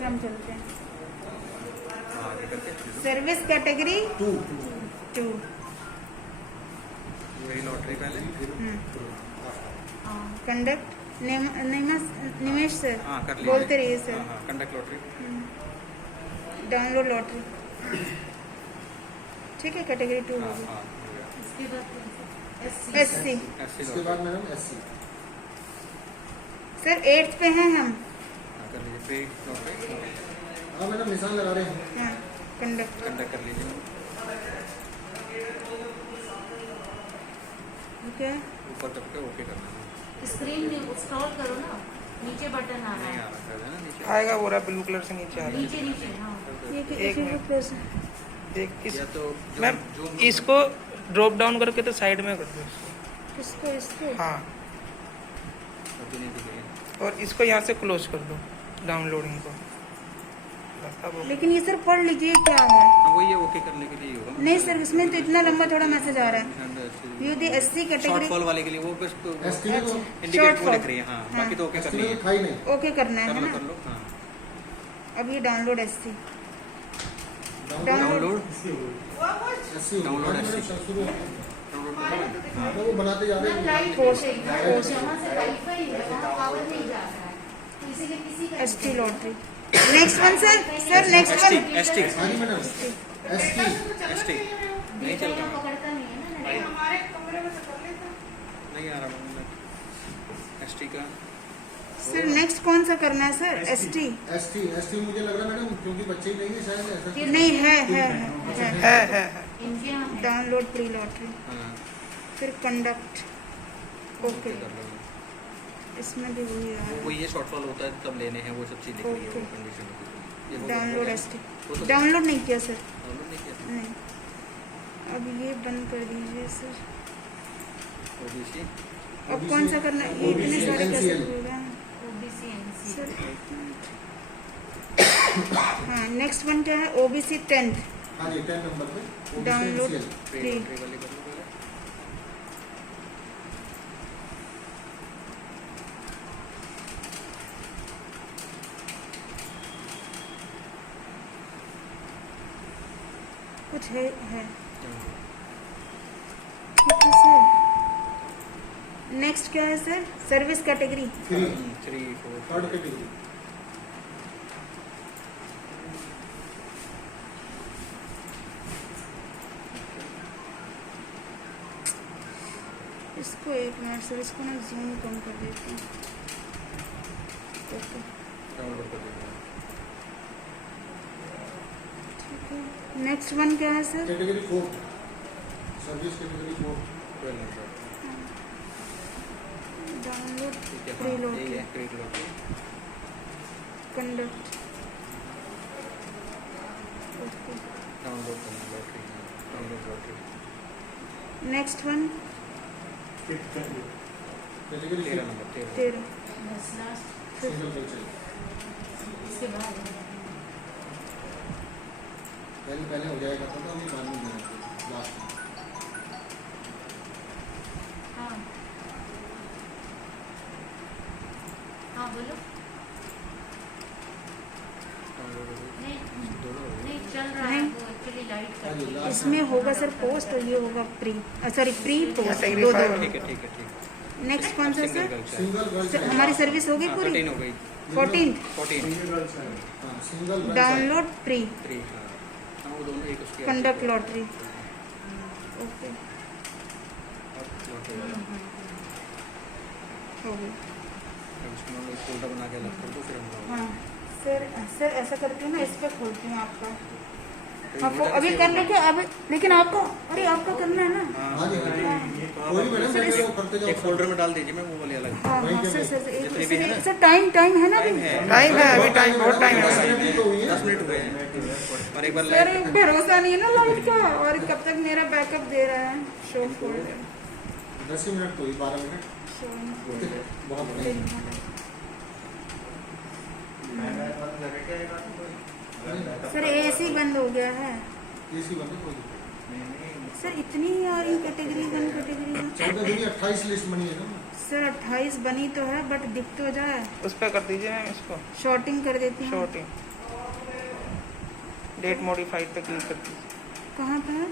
फिर हम चलते हैं। आगे करके सर्विस कैटेगरी 2 2। वही लॉटरी पहले। कंडक्ट निमेश सर हाँ कर लीजिए। बोलते रहिए सर। हाँ कंडक्ट लॉटरी। डाउनलोड लॉटरी ठीक है, कैटेगरी 2 हाँ होगी। हाँ SC एससी इसके बाद मैडम एससी। सर 8th पे हैं हम। कर लीजिए पे लॉटरी। हाँ मैडम निशान लगा रहे हैं। हाँ कंडक्ट कंडक्ट कर लीजिए। ओके। ऊपर करके ओके करना है। स्क्रीन में स्क्रॉल करो ना, नीचे बटन आ रहा नहीं है। आ रहा है ना नीचे। आएगा वो रहा ब्लू कलर से नीचे आ रहा नीचे नीचे हाँ। ये एक एक मिनट। प्लस है एक इस या तो मैम इसको ड्रॉप डाउन करके तो साइड में कर दो। किसको इसको? हाँ अभी नहीं दिख रही है। और इसको यहाँ से क्लोज कर दो डाउनलोडिंग को। अब लेकिन ये सर पढ़ लीजिए क्या है। हाँ वही है ओके करने के लिए ही होगा। नहीं सर इसमें तो इतना लंबा थोड़ा मैसेज आ रहा है। व्यू दी SC शॉर्ट कैटेगरी फॉल वाले के लिए वो बस एसटी को इंडिकेट वो लिख रही है। हाँ बाकी तो ओके एसटी करनी है। को था ही नहीं। ओके करना है कर लो ना। कर लो। हाँ अब ये download SC download SC download madam SC. शुरू डाउनलोड वो बनाते जा रहे हैं। पोस्ट जहाँ से वाईफाई है वहाँ पावर नहीं जा रहा है, तो इसीलिए किसी का ST lottery. Next one sir next one. ST हाँ जी मैडम एसटी एसटी नहीं चल रहा। पकड़ता नहीं है ना। नहीं आ रहा एसटी का। सर नेक्स्ट कौन सा करना है सर? ST एसटी एसटी मुझे लग रहा है मैडम क्योंकि बच्चे ही नहीं है शायद ऐसा कुछ। नहीं है है इनके यहाँ है। डाउनलोड प्री लॉटरी हाँ फिर कंडक्ट ओके। कर लो। इसमें भी वही आ वो ये शॉर्टफॉल होता है तब लेने हैं वो सब चीज़ लिख रही है वो ओके। कंडीशन। रहा। डाउनलोड ST वो तो डाउनलोड नहीं किया सर। डाउनलोड नहीं किया नहीं अब ये बंद कर दीजिए सर। ओबीसी। अब कौन सा करना है? ये इतने सारे कैसे NCL बोल रहे हैं OBC NC सर? एक मिनट। हाँ नेक्स्ट वन क्या है? OBC 10th हाँ जी 10 नंबर पे download OBC pre pre lottery वाली कर लो पहले। कुछ है ठीक है सर। नेक्स्ट क्या है sir? Service category 3 3 4 third category. इसको एक मिनट सर इसको ना जूम कम कर देती हूँ। ओके डाउनलोड कर देना। ठीक है। नेक्स्ट वन क्या है sir? Category 4 service category 4 12 number. Download ठीक है प्री हाँ यही लॉटरी है pre lottery. Conduct okay. Download करना lottery. Download lottery. Next one category 13 number 13। 13 बस लास्ट सिंगल कल्चर। इसके बाद पहले हो जाएगा तो अभी बाद में लास्ट में। हाँ हाँ बोलो। डाउनलोड हो गई। नहीं दोनों हो गए। नहीं चल रहा है वो एक्चुअली लाइट कर हाँ जी, रही है। लास्ट इसमें होगा सर पोस्ट और ये होगा pre sorry pre post category दो फाइव। दो। ठीक है ठीक है ठीक है। नेक्स्ट कौन सा सिंगल सर? गर्ल्स है। सिंगल गर्ल्स सर, हमारी सर्विस होगी हाँ, पूरी 13 हो गई। 14 14 हाँ सिंगल डाउनलोड प्री 3 हाँ हाँ वो दोनों एक उसकी कंडक्ट लॉटरी ओके अब लॉटरी वाला। हो गई। अब इसको हम लोग फोल्डर बना के अलग कर दो फिर हम लोग हाँ सर ऐसा करती हूँ ना इस पे खोलती हूँ आपका। कोई हाँ होता है अभी किसी कर को? लो क्या अभी? लेकिन आपका अरे आपका करना है ना। हाँ जी हाँ जी कोई मैडम सर, मैं वो करते एक जाओ फोल्डर में डाल दीजिए मैं वो वाले अलग। हाँ वही हाँ क्या सर सर जितने भी है ना? सर टाइम है ना अभी? टाइम है टाइम है अभी टाइम बहुत टाइम है। 10 मिनट तो हुई है। 10 मिनट हुए हैं और एक बार सर लाइट भरोसा नहीं है ना लाइट का और कब तक मेरा बैकअप दे रहा है। शो फोल्डर 10 ही मिनट तो हुई 12 मिनट बहुत बढ़िया। सर AC बंद हो गया है एसी बंद है कोई दिक्कत सर। इतनी आ रही कैटेगरी 1 कैटेगरी 1 14 दिन 28 लिस्ट बनी है ना। सर 28 बनी तो है बट दिख तो जाए। उस पर कर दीजिए मैम इसको शॉर्टिंग कर देती हूँ। शॉर्टिंग। डेट मॉडिफाइड पे क्लिक कर दीजिए। कहाँ पे है?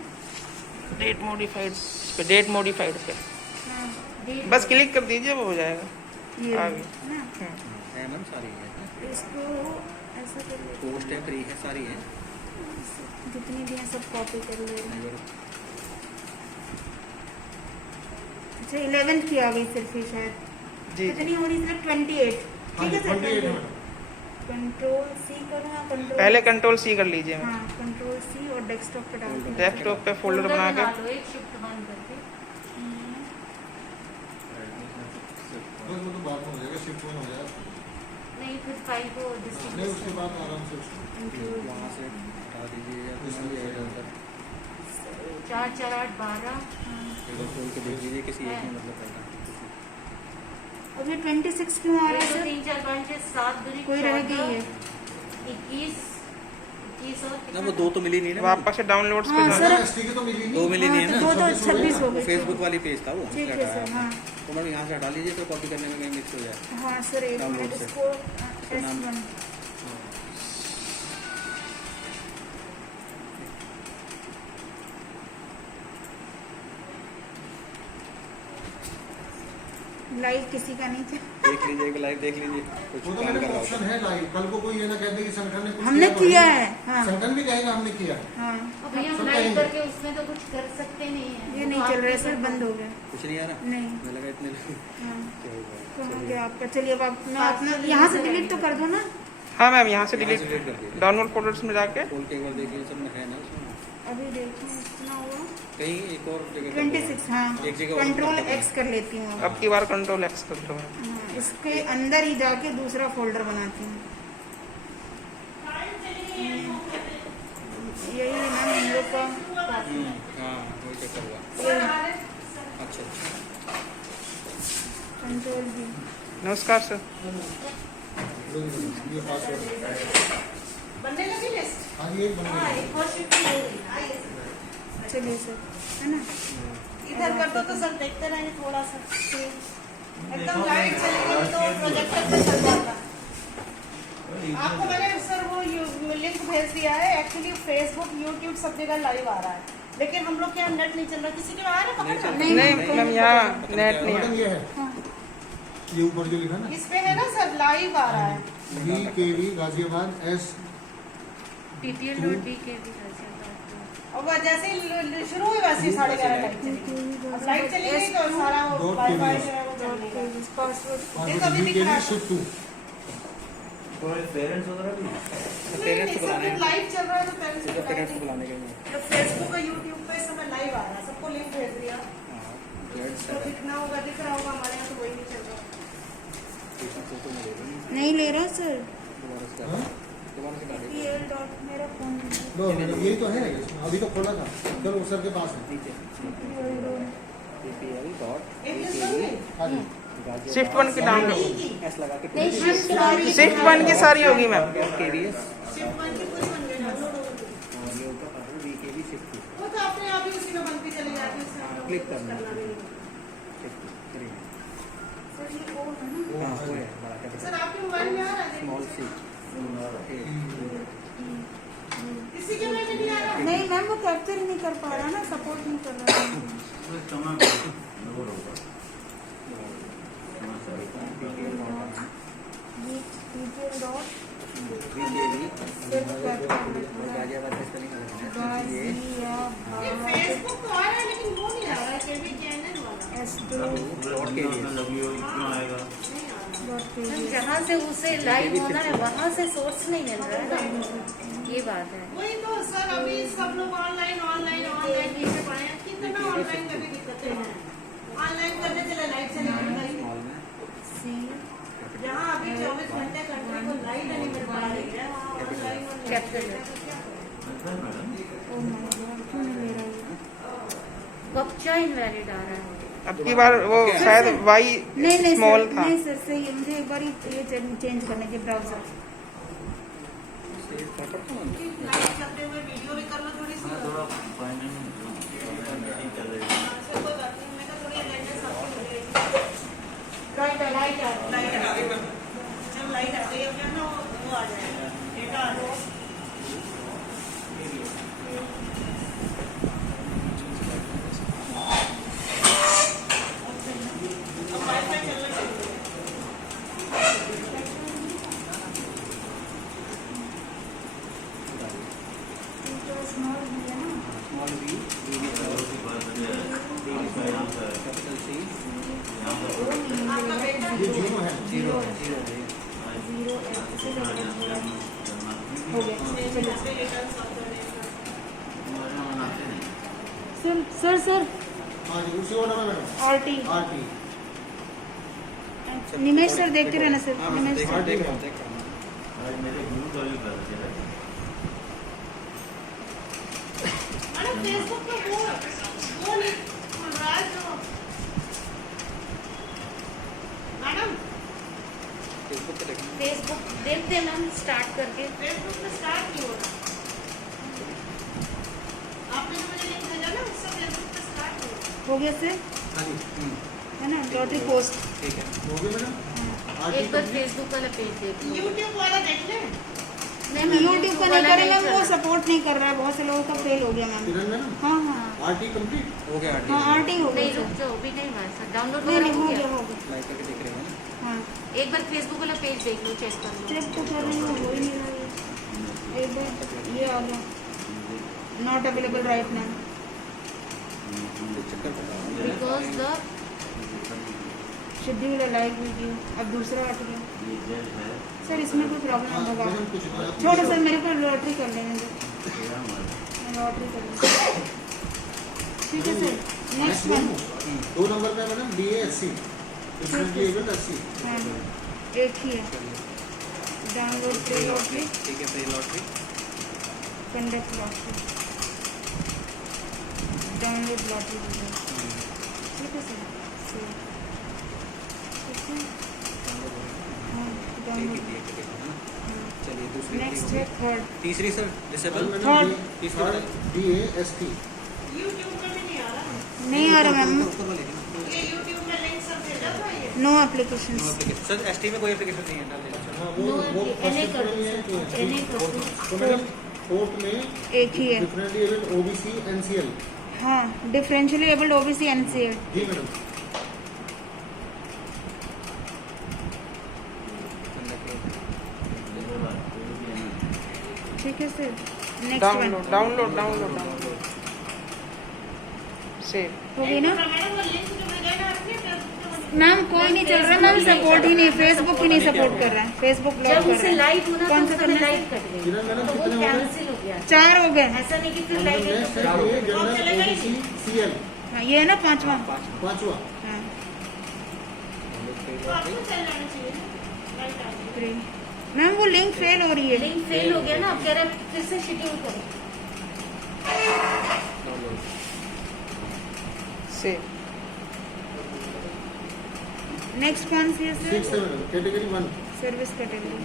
डेट मॉडिफाइड पे, डेट मॉडिफाइड पे हाँ, बस क्लिक कर दीजिए, वो हो जाएगा। ये आ गई। ना है मैम, सारी है। इसको ऐसा कर ले, पोस्ट है, फ्री है, सारी है। जितनी भी हैं सब कॉपी कर ले रहे हैं। अच्छा 11 की आ गई सिर्फ ही शायद, जी कितनी हो रही सिर्फ 28। हाँ ठीक जी, है सर, 28 है मैडम। कंट्रोल सी करूँ या कंट्रोल? पहले कंट्रोल सी कर लीजिए। हाँ कंट्रोल सी और डेस्कटॉप पे डाल दूँ। डेस्कटॉप पे फोल्डर बना के लो, एक शिफ्ट बंद करके। बस वो तो बाद में हो जाएगा, शिफ्ट वन हो जाएगा। नहीं, फिर फाइल को नहीं, उसके डिस्ट्रीब्यूट बाद आराम से उसको वहाँ से हटा दीजिए या कुछ भी है अंदर। 4 4 8 12। एक बार खोल के देख लीजिए, किसी एक में मतलब पड़ेगा। अब ये 26 क्यों आ रहा है 1 2 सर? 3 4 5 6 7 दूरी कोई रह गई है। 21 और ना वो 2 तो मिली नहीं ना। वापस से डाउनलोड्स पे हाँ, जाना। सर। ST की तो मिली 2 नहीं। मिली नहीं है हाँ, ना। तो 2 तो 26 हो गई। फेसबुक वाली पेज था वो, ठीक इसलिए है सर। हटाया। हाँ तो मैडम यहाँ से हटा लीजिए, तो कॉपी करने में कहीं मिक्स हो जाए। हाँ सर, एक डाउनलोड मिनट से। इसको तो नाम- S1 लाइव किसी का नहीं था। देख लीजिए, एक लाइव देख लीजिए, कुछ वो तो काम मेरे कर को रहा ऑप्शन होगा। है लाइव। कल को कोई ये ना कहते कि संगठन ने कुछ हमने तो किया नहीं। है। हाँ संगठन भी कहेगा हमने किया। हाँ, अब भैया सब लाइव कहेंगे। करके उसमें तो कुछ कर सकते नहीं है। ये नहीं चल रहा है सर, बंद हो गया। कुछ नहीं आ रहा। नहीं मुझे लगा इतने हाँ, क्या होगा। कहाँ गया आपका? चलिए अब अपना अपना यहाँ से डिलीट तो कर दो ना। हाँ मैम, यहाँ से यहाँ से डिलीट डिलीट कर दीजिए। डाउनलोड फोल्डर्स में जाके खोल के एक बार देखिए, सब में है ना उसमें। अभी देखो इतना हुआ कहीं एक और जगह पर 26। हाँ एक जगह और कंट्रोल कर दो। X कर लेती हूँ। अब की बार कंट्रोल एक्स कर दो। हाँ, इसके अंदर ही जाके दूसरा फोल्डर बनाती हूँ। यही है ना हम लोग का। हाँ, वही चक्कर हुआ। अच्छा अच्छा। कंट्रोल भी नमस्कार सर। ये पासवर्ड। बनने लगी लिस्ट। हाँ, ये एक बन हाँ, गई। एक और शिफ्ट हो गई। चलिए सर, है ना? इधर कर दो तो सर देखते रहेंगे थोड़ा सा। एकदम लाइट चलेगी तो प्रोजेक्टर पे चल जाएगा। आपको मैंने सर वो लिंक भेज दिया है। एक्चुअली फेसबुक, यूट्यूब सब जगह लाइव आ रहा है, लेकिन हम लोग के यहाँ नेट नहीं चल रहा। किसी के वहाँ आ रहा है? पकड़ नहीं, नहीं मैम, यहाँ नेट नहीं मैडम है। ये है, हाँ, ये ऊपर जो लिखा ना, इस पे है ना सर, लाइव आ रहा है। BKV गाजियाबाद S ttl.bkb और वह जैसे ही शुरू हुई वैसे ही 11:30 लाइट चलेगी। अब लाइट चलेगी तो सारा वो वाईफाई जो है वो चलेगा। पासवर्ड ये कभी भी BKV खराब Shift 2। पेरेंट्स नहीं, को सब बुलाने लोग लाइव चल रहा है तो पेरेंट्स को पेरेंट्स को बुलाएंगे। बुलाने के लिए। तो फेसबुक और यूट्यूब पे इस समय लाइव आ रहा है, सबको लिंक भेज दिया। हाँ, तो दिखना होगा, दिख रहा होगा हमारे यहाँ, तो वही नहीं चल रहा। फोटो में दे देंगे। नहीं ले रहा सर। दोबारा से हाँ? दोबारा से डालिए। PL डॉट मेरा फोन नंबर। लो मैडम, यही तो है इसमें। अभी तो खोला था, चलो सर के पास है। नीचे PPL डॉट एक लिस्ट बन गई? हाँ जी। शिफ्ट 1 की डाउनलोड। एस लगा के नहीं, शिफ्ट सारी शिफ्ट 1 की सारी होगी मैम। KVS शिफ्ट 1 की पूरी बन गई, डाउनलोड हो गई। और ये ऊपर पर BKB शिफ्ट 2। वो तो अपने आप ही उसी में बनती चली जाती है, उससे हम लोग क्लिक को कुछ करना करना नहीं है। शिफ्ट करिए। सर ये वो है ना? हाँ, वो है बड़ा सर कैपिटल आपके मोबाइल में आ रहा है? Small C. किसी के में भी नहीं आ रहा? नहीं मैम, वो कैप्चर ही नहीं कर पा रहा ना, सपोर्ट नहीं कर रहा है। ये PL डॉट BKB सिर्फ कैप्चर गाजियाबाद का स्पेलिंग अलग है। ये ये गाजियाबाद फेसबुक तो आ रहा है, लेकिन वो नहीं आ रहा है, केवी चैनल वाला S2 डॉट KVS नहीं आ रहा। Dot ma'am, PL। जहाँ से उसे लाइव होना है वहाँ से सोर्स नहीं मिल रहा है ना, ये बात है। वही तो सर, अभी सब लोग ऑनलाइन ऑनलाइन ऑनलाइन नीचे पड़े हैं। कितना ऑनलाइन में भी दिक्कतें हैं। ऑनलाइन करने के लिए लाइट चलेगी भाई। स्मॉल में C जहाँ अभी 24 घंटे कंट्री को लाइट नहीं मिल पा रही है, वहाँ ऑनलाइन और कैप्चर नेट है। का क्या करें? ओ माय गॉड, क्यों नहीं ले रहा है? कप्चा इनवैलिड आ रहा है। अब की बार वो शायद Y नहीं नहीं स्मॉल सर, था। नहीं सर सही है। मुझे एक बार ये चेंज करने के ब्राउजर। लाइट चलते हुए वीडियो भी कर लो थोड़ी सी। अच्छा, कोई बात नहीं, मैं कहा थोड़ी अटेंडेंस आपकी हो जाएगी। लाइट आ गई। जब लाइट आ गई अब जो है ना वो आ जाएगा, डेटा आ जाएगा। स्मॉल बी कैपिटल सी आपका बेटा ये जीरो है। जीरो जीरो जीरो ऐसे करके हो गया चलो सर सर हाँ जी, उसी ऑर्डर में मैडम। आरटी आरटी निमेश सर देखते रहना सर हाँ निमेश देख सर रहा देख रहा देख रहा मैडम फेसबुक पे वो नहीं खुल रहा है जो मैडम फेसबुक पे देखना फेसबुक देखते हैं मैम स्टार्ट करके। फेसबुक पे स्टार्ट क्यों हो रहा है? आपने जो मुझे लिंक भेजा ना उससे फेसबुक पे स्टार्ट हो हो गया सर हाँ जी, है ना लॉटरी पोस्ट ठीक है हो गया मैडम। एक बार फेसबुक वाला पेज देख लो। यूट्यूब वाला देख ले। नहीं यूट्यूब का नहीं करे मैम वो सपोर्ट नहीं कर रहा है बहुत से लोगों का फेल हो गया मैम किरण मैडम, हाँ हाँ आरटी कंप्लीट। हो गया हाँ आरटी हो नहीं गया रुक जाओ अभी नहीं हुआ सर डाउनलोड नहीं वगैरह नहीं हो हो गया। गया हो गया लाइक करके देख रहे हैं ना हाँ एक बार फेसबुक वाला पेज देख लो चेक कर लो। चेक तो कर रही हूँ हो ही नहीं रहा है एक बार ये आ गया नॉट अवेलेबल राइट नाउ चक्कर because the schedule live video अब दूसरा हट गया सर इसमें कोई प्रॉब्लम हाँ, होगा मैडम कुछ नहीं, आप छोड़ो सर मेरे को लॉटरी कर लेने दो लॉटरी कर लेंगे ठीक है सर नेक्स्ट वन 2 नंबर पे madam DASC differently abled SC। हाँ एक ही है डाउनलोड प्ले लॉटरी ठीक है pre lottery conduct lottery download lottery ठीक है सर ठीक है हाँ ठीक डाउनलोड है चलिए दूसरी नेक्स्ट है थर्ड तीसरी sir disable Third. DAST। YouTube पे भी नहीं आ रहा। नहीं आ रहा मैम ऊपर वाले ये यूट्यूब में लिंक सब भेजा था ये। नो एप्लीकेशन सर एसटी में कोई एप्लीकेशन नहीं है डाल देना सर हाँ, नो वो एने कर दो है सर एने कर दो। तो मैडम फोर्थ में एक ही है डिफरेंटली एबल्ड OBC NCL। हाँ डिफरेंशियली एबल्ड ओबीसी एनसीएल जी मैडम। ठीक है sir next one download download download download save हो गई ना मैडम वो लिंक जो भेजा है ना आपने फेसबुक पे वो मैम कोई नहीं चल रहा मैम सपोर्ट ही नहीं फेसबुक ही नहीं सपोर्ट कर रहा है फेसबुक ब्लॉक जब कर उसे रहा है लाइट होना कौन तो सा उसमें करना है? लाइट कट गई किरण मैडम तो वो कितने हो गए? कैंसिल हो गया। 4 हो गए ऐसा नहीं कि फिर मैडम लाइट नेक्स्ट है है तो जनरल OBC CL हाँ ये है ना पांचवा पांचवा। हाँ तो आपको चल जाना चाहिए ना। लाइट आ गई। 3 मैम वो लिंक फेल हो रही है लिंक फेल हो गया ना अब कह रहा है फिर से शेड्यूल करो। सेव नेक्स्ट कौन सी है 6 सर है मैडम कैटेगरी 1। सर्विस कैटेगरी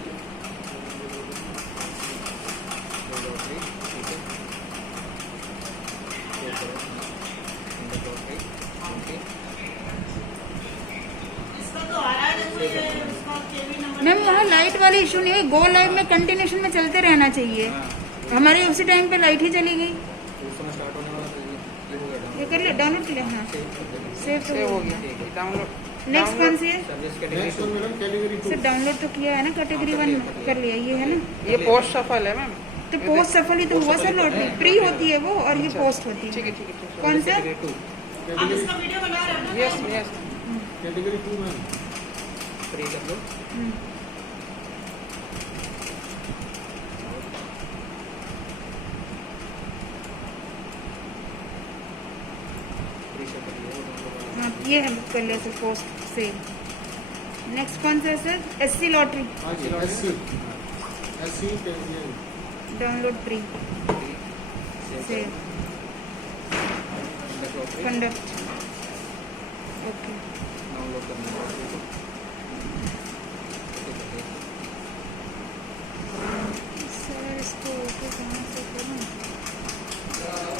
इसका तो आ रहा है देखो ये उसका केवी नंबर। मैम वहाँ लाइट वाली इशू नहीं है गो लाइव में कंटिन्यूशन में चलते रहना चाहिए हमारी उसी टाइम पे लाइट ही चली गई उस समय स्टार्ट होने वाला था ये हो गया ये कर लिया डाउनलोड कर लिया हाँ सेव सेव तो हो गया डाउनलोड नेक्स्ट कौन सी है service next one category madam category 2। Sir download तो किया है ना कैटेगरी 1 कर लिया ये है ना ये पोस्ट सफल है मैम तो पोस्ट सफल ही तो हुआ सर लॉटरी प्री होती है वो और ये पोस्ट होती ठीक है है ठीक है ठीक कौन सा कैटेगरी 2 आप कैटेगरी इसका वीडियो बना रहे हो है ना। Yes yes category 2 ma'am. Free कर लो हम्म, फ्री से कर लिया हाँ ये हम कर लिया सर पोस्ट से नेक्स्ट कौन सा है सर एससी लॉटरी हाँ जी SC कैटेगरी। डाउनलोड प्री से कंडक्ट ओके डाउनलोड करना है सर इसको ओके कहाँ से करूँ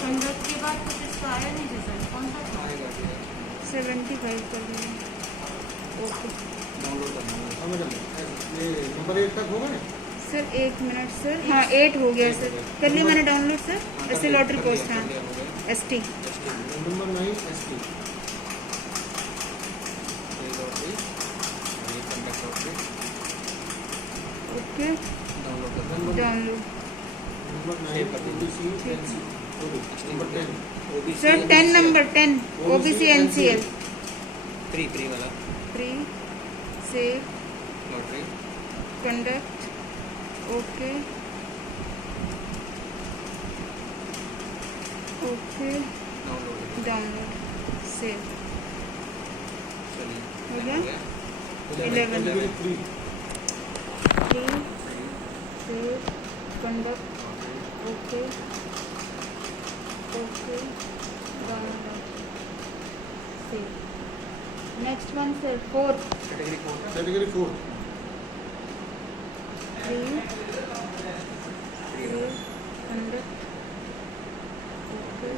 100 के बाद कुछ इसका आया नहीं रिजल्ट कौन सा था? आएगा 75 कर दिया ओके डाउनलोड करना है हाँ मैडम ये नंबर 8 तक हो गए। सर 1 मिनट सर हाँ 8 हो गया सर कर लिया मैंने डाउनलोड सर ऐसे लॉटरी पोस्ट हाँ ST number 9 ST। Okay download करना डाउनलोड नंबर 9 सेव कर दीजिए। OBC ठीक NC। है number 10 sir 10 number 10 OBC NCL pre वाला pre save lottery conduct okay okay download save चलिए हो गया? 11 category 3 pre save conduct okay okay download save next one sir 4 category 4 3 conduct okay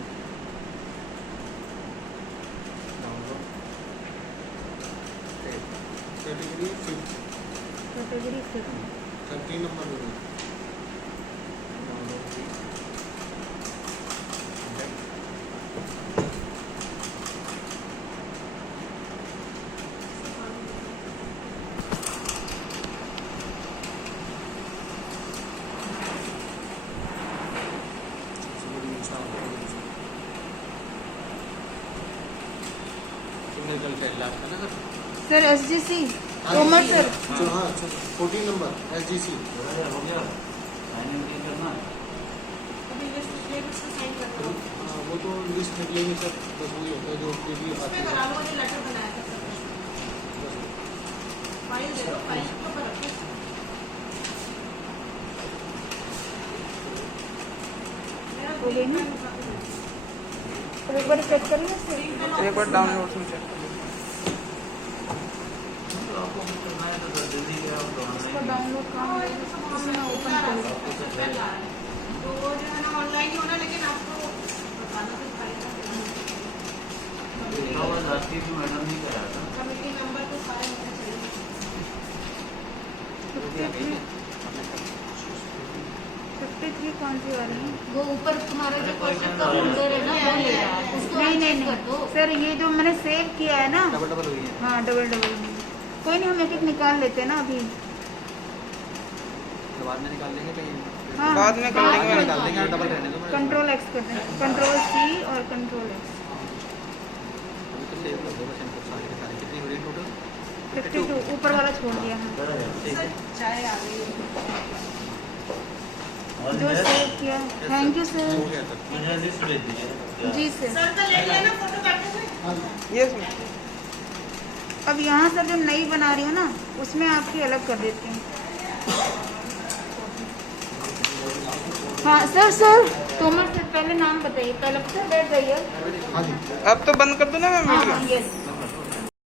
category 5 category 5 13 number में signal fail आपका ना sir एसजीसी कोमल sir हाँ 14 number SGC अभी list से sign करना होगा। वो तो लिस्ट निकलेंगे सब बस वही होता है जो पीडी आती उसमें है करा लो, मुझे लेटर बनाया था सर। फाइल दे दो, फाइल के ऊपर रखो। मेरा हो गई ना? एक बार चेक कर लो सर एक बार डाउनलोड में चेक कर लो। इसका डाउनलोड कहाँ है उसमें ओपन कर लो तो वो जो है ना ऑनलाइन ही होना, लेकिन आपको बताना तो फाइल का कमिटी नंबर तो सारे होने चाहिए। 53 कौन सी वाली है वो ऊपर तुम्हारा जो क्वेश्चन का फोल्डर है ना वो ले रहा है उसको नहीं नहीं check कर दो। नहीं सर ये जो मैंने सेव किया है ना डबल हुई है हाँ डबल कोई नहीं हम एक एक निकाल लेते हैं ना अभी तो बाद में निकाल लेंगे कहीं हाँ बाद में कर लेंगे। निकाल देंगे डबल रहने दो कंट्रोल एक्स कर दें कंट्रोल सी और कंट्रोल एक्स अभी तो सेव कर दो बस इनको सारे के सारे कितनी हो रही टोटल 52 ऊपर वाला छोड़ दिया हाँ सर चाय आ गई है। जो सेव किया थैंक यू सर हो गया तक जी सर सर का ले लिया ना फोटो बैठे हुए? यस अब यहाँ सर जब नई बना रही हूँ ना उसमें आपकी अलग कर देती हूँ हाँ सर सर तोमर सर पहले नाम बताइए पहले सर बैठ जाइए हाँ जी अब तो बंद कर दो ना मैं हाँ वीडियो हाँ यस